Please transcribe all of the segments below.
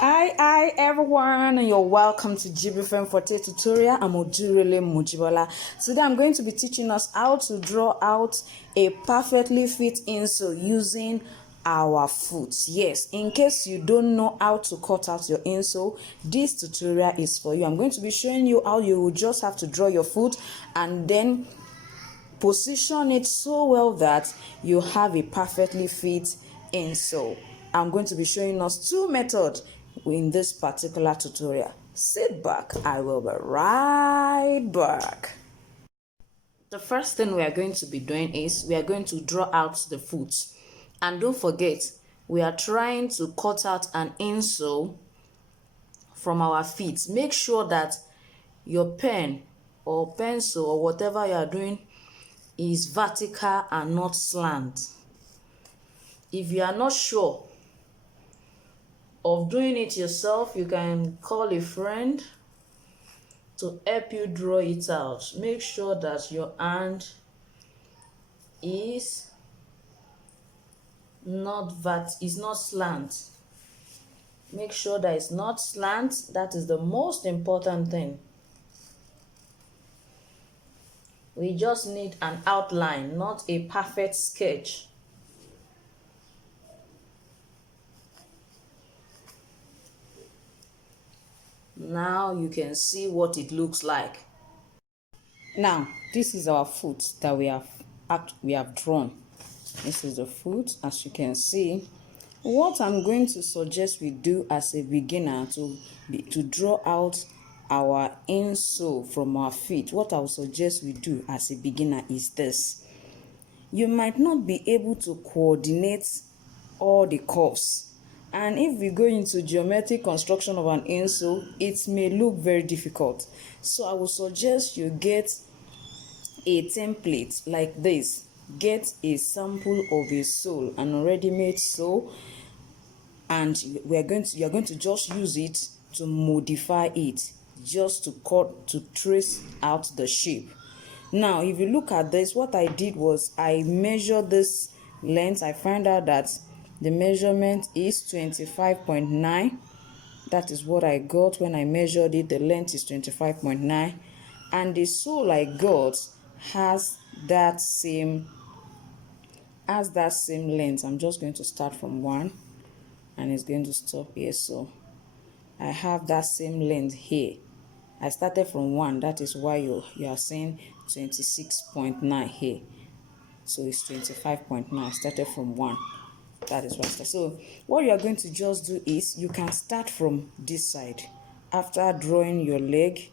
Hi everyone, and you're welcome to Jibbyfem Forte tutorial. I'm Odurele Mujibola. Today I'm going to be teaching us how to draw out a perfectly fit insole using our foot. Yes, in case you don't know how to cut out your insole, this tutorial is for you. I'm going to be showing you how you will just have to draw your foot and then position it so well that you have a perfectly fit insole. I'm going to be showing us two methods in this particular tutorial. Sit back, I will be right back. The first thing we are going to be doing is we are going to draw out the foot. And don't forget, we are trying to cut out an insole from our feet. Make sure that your pen or pencil or whatever you are doing is vertical and not slant. If you are not sure of doing it yourself, you can call a friend to help you draw it out. Make sure that your hand is not slant. Make sure that it's not slant. That is the most important thing. We just need an outline, not a perfect sketch. Now you can see what it looks like. Now, this is our foot that we have drawn. This is the foot, as you can see. What I'm going to suggest we do as a beginner to draw out our insole from our feet, what I would suggest we do as a beginner is this. You might not be able to coordinate all the curves, and if we go into geometric construction of an insole, it may look very difficult. So I would suggest you get a template like this. Get a sample of a sole, an already made sole, and you're going to just use it to modify it, just to trace out the shape. Now if you look at this, what I did was I measured this length. I found out that the measurement is 25.9. that is what I got when I measured it. The length is 25.9, and the sole I got has that same length. I'm just going to start from 1 and it's going to stop here. So I have that same length here. I started from 1, that is why you are seeing 26.9 here. So it's 25.9. I started from 1. That is what I started. So what you are going to just do is you can start from this side. After drawing your leg,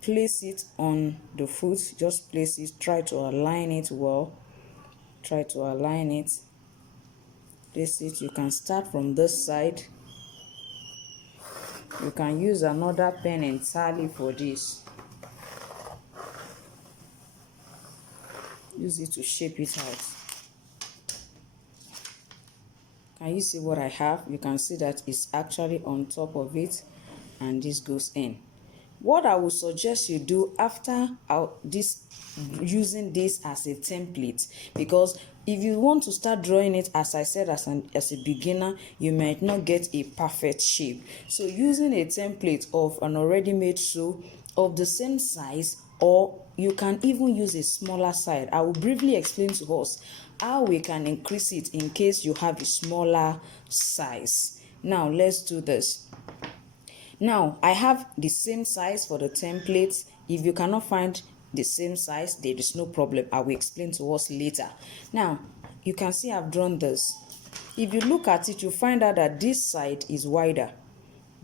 place it on the foot. Just place it. Try to align it well. Try to align it. Place it. You can start from this side. You can use another pen entirely for this. Use it to shape it out. Can you see what I have? You can see that it's actually on top of it, and this goes in. What I would suggest you do after using this as a template, because if you want to start drawing it, as I said, as a beginner, you might not get a perfect shape. So using a template of an already made sole of the same size, or you can even use a smaller size. I will briefly explain to us how we can increase it in case you have a smaller size. Now let's do this. Now I have the same size for the template. If you cannot find the same size, there is no problem. I will explain to us later. Now you can see I've drawn this. If you look at it, you find out that this side is wider,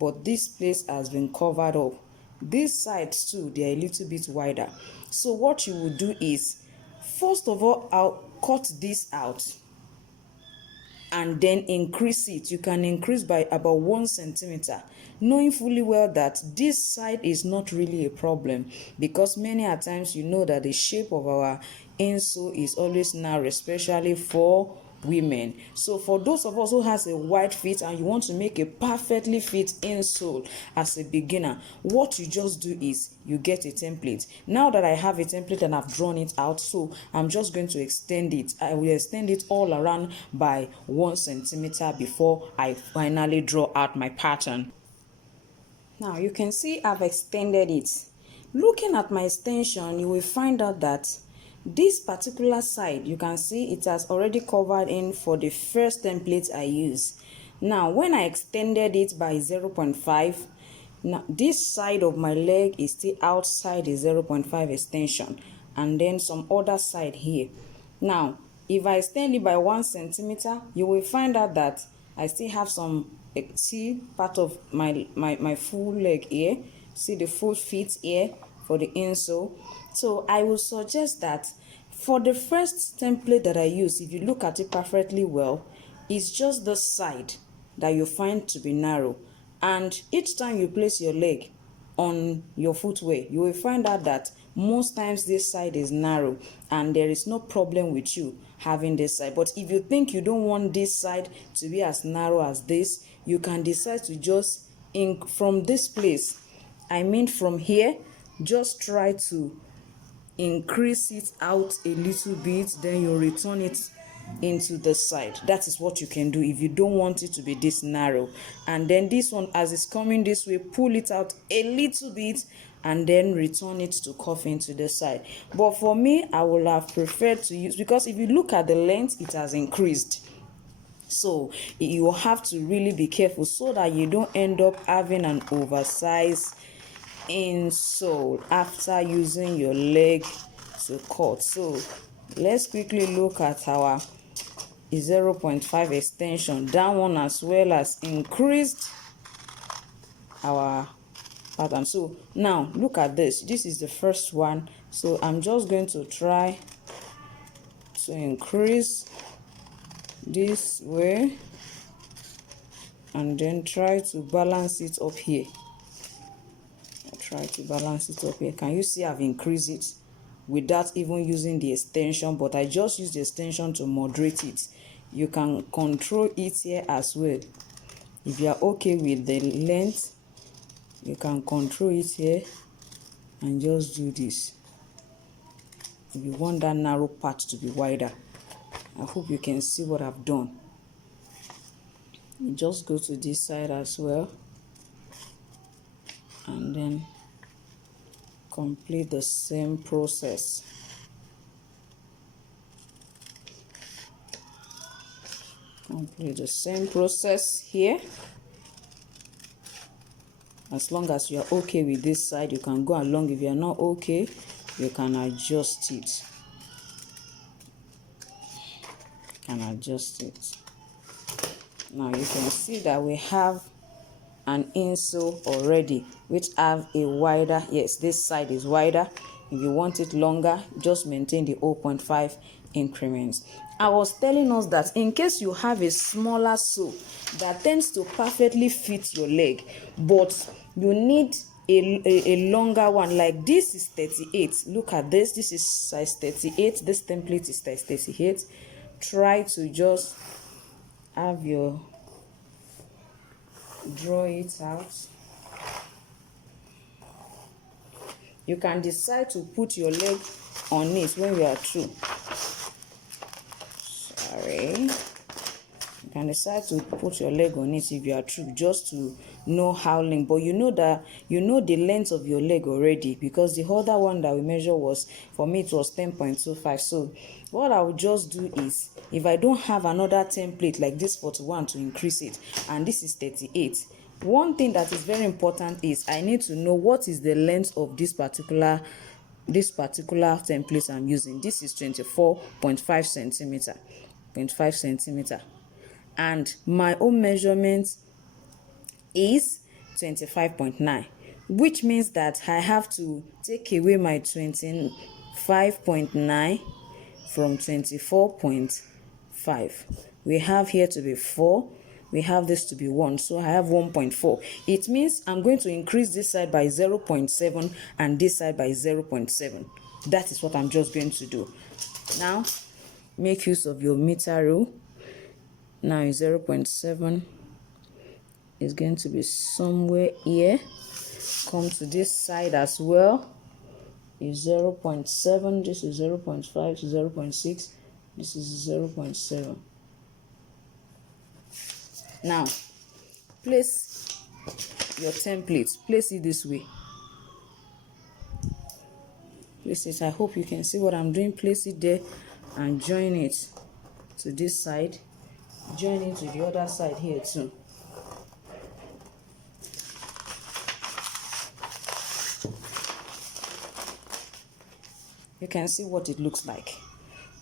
but this place has been covered up. These sides too, they are a little bit wider. So what you will do is, first of all, I'll cut this out and then increase it. You can increase by about 1 centimeter, knowing fully well that this side is not really a problem, because many a times you know that the shape of our insole is always narrow, especially for women. So for those of us who has a wide fit and you want to make a perfectly fit insole as a beginner, what you just do is you get a template. Now that I have a template and I've drawn it out, so I'm just going to extend it. I will extend it all around by 1 centimeter before I finally draw out my pattern. Now you can see I've extended it. Looking at my extension, you will find out that this particular side, you can see it has already covered in for the first template I use. Now when I extended it by 0.5, now this side of my leg is still outside the 0.5 extension, and then some other side here. Now if I extend it by 1 centimeter, you will find out that I still have some, see part of my full leg here, see the full feet here for the insole. So I will suggest that for the first template that I use, if you look at it perfectly well, it's just the side that you find to be narrow, and each time you place your leg on your footwear, you will find out that most times this side is narrow and there is no problem with you having this side. But if you think you don't want this side to be as narrow as this, you can decide to just from this place, I mean from here, just try to increase it out a little bit, then you return it into the side. That is what you can do if you don't want it to be this narrow. And then this one, as it's coming this way, pull it out a little bit and then return it to cuff into the side. But for me, I would have preferred to use, because if you look at the length, it has increased. So you have to really be careful so that you don't end up having an oversized insole after using your leg to cut. So let's quickly look at our 0.5 extension. That one as well as increased our pattern. So now look at this. This is the first one. So I'm just going to try to increase this way and then try to balance it up here. Try to balance it up here. Can you see I've increased it without even using the extension? But I just use the extension to moderate it. You can control it here as well. If you are okay with the length, you can control it here and just do this. If you want that narrow part to be wider, I hope you can see what I've done. You just go to this side as well and then complete the same process. Complete the same process here. As long as you are okay with this side, you can go along. If you are not okay, you can adjust it. Now you can see that we have an insole already, which have a wider, yes, this side is wider. If you want it longer, just maintain the 0.5 increments. I was telling us that in case you have a smaller sole that tends to perfectly fit your leg, but you need a longer one, like this is 38. Look at this. This is size 38. This template is size 38. Try to just have your, draw it out. You can decide to put your leg on it when you are through. You can decide to put your leg on it if you are through, just to know how long. But you know that you know the length of your leg already, because the other one that we measure was, for me it was 10.25. So what I would just do is, if I don't have another template like this 41 to increase it, and this is 38, one thing that is very important is I need to know what is the length of this particular template I'm using. This is 24.5 centimeter, 0.5 centimeter, and my own measurement is 25.9, which means that I have to take away my 25.9 from 24.5. We have here to be 4. We have this to be 1, so I have 1.4. It means I'm going to increase this side by 0.7 and this side by 0.7. That is what I'm just going to do. Now, make use of your meter rule. Now, 0.7 is going to be somewhere here. Come to this side as well. Is 0.7. This is 0.5 to 0.6. This is 0.7. Now, place your template, place it this way. Place it. I hope you can see what I'm doing. Place it there and join it to this side. Join it to the other side here too. You can see what it looks like.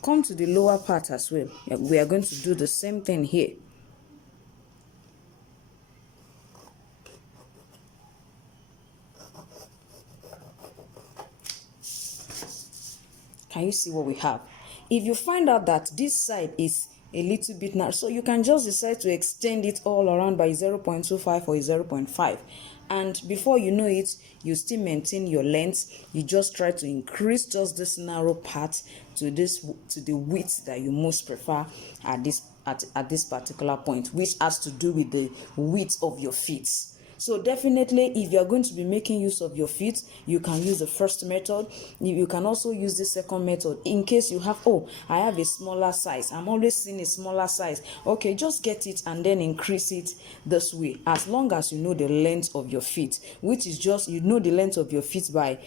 Come to the lower part as well. We are going to do the same thing here. Can you see what we have? If you find out that this side is a little bit narrow, so you can just decide to extend it all around by 0.25 or 0.5, and before you know it, you still maintain your length. You just try to increase just this narrow part to the width that you most prefer at this particular point, which has to do with the width of your feet. So definitely, if you are going to be making use of your feet, you can use the first method. You can also use the second method in case you have, oh, I have a smaller size. I'm always seeing a smaller size. Okay, just get it and then increase it this way, as long as you know the length of your feet, which is just, you know the length of your feet by,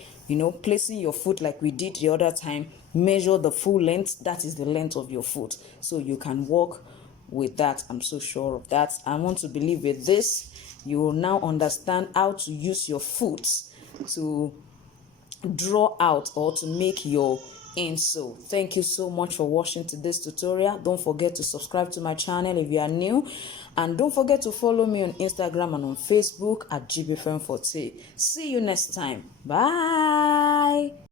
placing your foot like we did the other time. Measure the full length. That is the length of your foot. So you can walk with that. I'm so sure of that. I want to believe with this, you will now understand how to use your foot to draw out or to make your insole. Thank you so much for watching today's tutorial. Don't forget to subscribe to my channel if you are new, and don't forget to follow me on Instagram and on Facebook at Jibbyfem Forte. See you next time. Bye.